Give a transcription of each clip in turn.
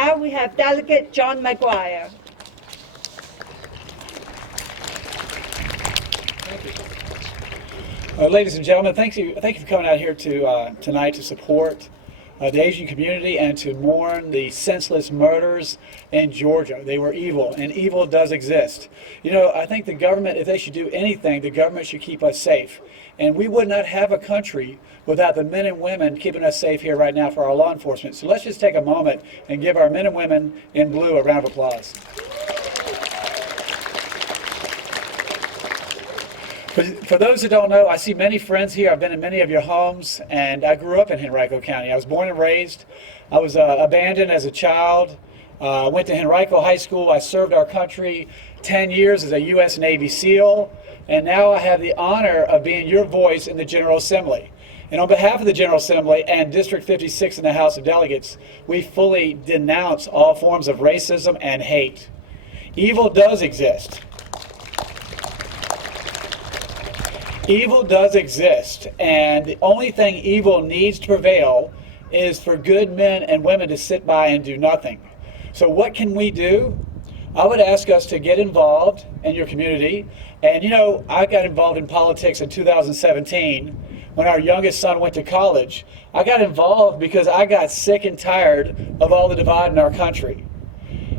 Now we have Delegate John McGuire. Ladies and gentlemen, thank you for coming out here tonight to support the Asian community and to mourn the senseless murders in Georgia. They were evil, and evil does exist. You know, I think the government, if they should do anything, the government should keep us safe. And we would not have a country without the men and women keeping us safe here right now for our law enforcement. So let's just take a moment and give our men and women in blue a round of applause. For those who don't know, I see many friends here. I've been in many of your homes, and I grew up in Henrico County. I was born and raised. I was abandoned as a child. Went to Henrico High School. I served our country 10 years as a U.S. Navy SEAL, and now I have the honor of being your voice in the General Assembly. And on behalf of the General Assembly and District 56 in the House of Delegates, we fully denounce all forms of racism and hate. Evil does exist. Evil does exist, and the only thing evil needs to prevail is for good men and women to sit by and do nothing. So what can we do? I would ask us to get involved in your community. And you know, I got involved in politics in 2017 when our youngest son went to college. I got involved because I got sick and tired of all the divide in our country.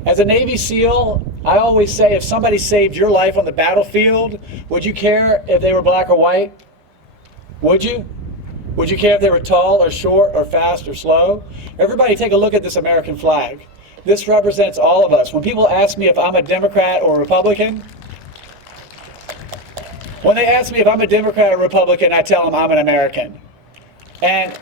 As a Navy SEAL, I always say if somebody saved your life on the battlefield, would you care if they were black or white? Would you? Would you care if they were tall or short or fast or slow? Everybody take a look at this American flag. This represents all of us. When people ask me if I'm a Democrat or a Republican, when they ask me if I'm a Democrat or Republican, I tell them I'm an American. And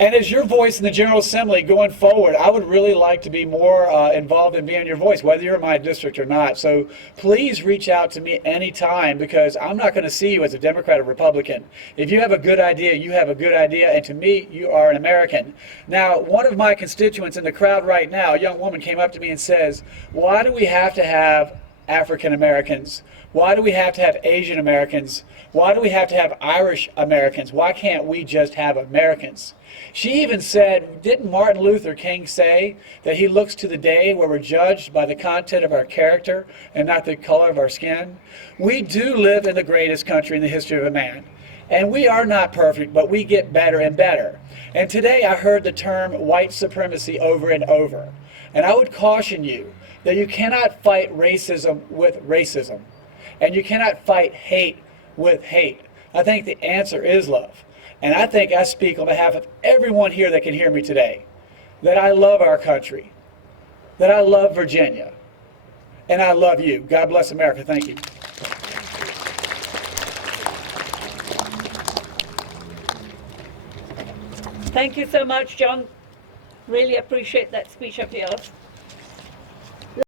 as your voice in the General Assembly going forward, I would really like to be more involved in being your voice, whether you're in my district or not. So please reach out to me anytime, because I'm not going to see you as a Democrat or Republican. If you have a good idea, you have a good idea, and to me, you are an American. Now, one of my constituents in the crowd right now, a young woman, came up to me and says, why do we have to have African Americans? Why do we have to have Asian Americans? Why do we have to have Irish Americans? Why can't we just have Americans? She even said, didn't Martin Luther King say that he looks to the day where we're judged by the content of our character and not the color of our skin? We do live in the greatest country in the history of a man. And we are not perfect, but we get better and better. And today I heard the term white supremacy over and over. And I would caution you that you cannot fight racism with racism. And you cannot fight hate with hate. I think the answer is love. And I think I speak on behalf of everyone here that can hear me today, that I love our country, that I love Virginia, and I love you. God bless America. Thank you. Thank you so much, John. Really appreciate that speech of yours.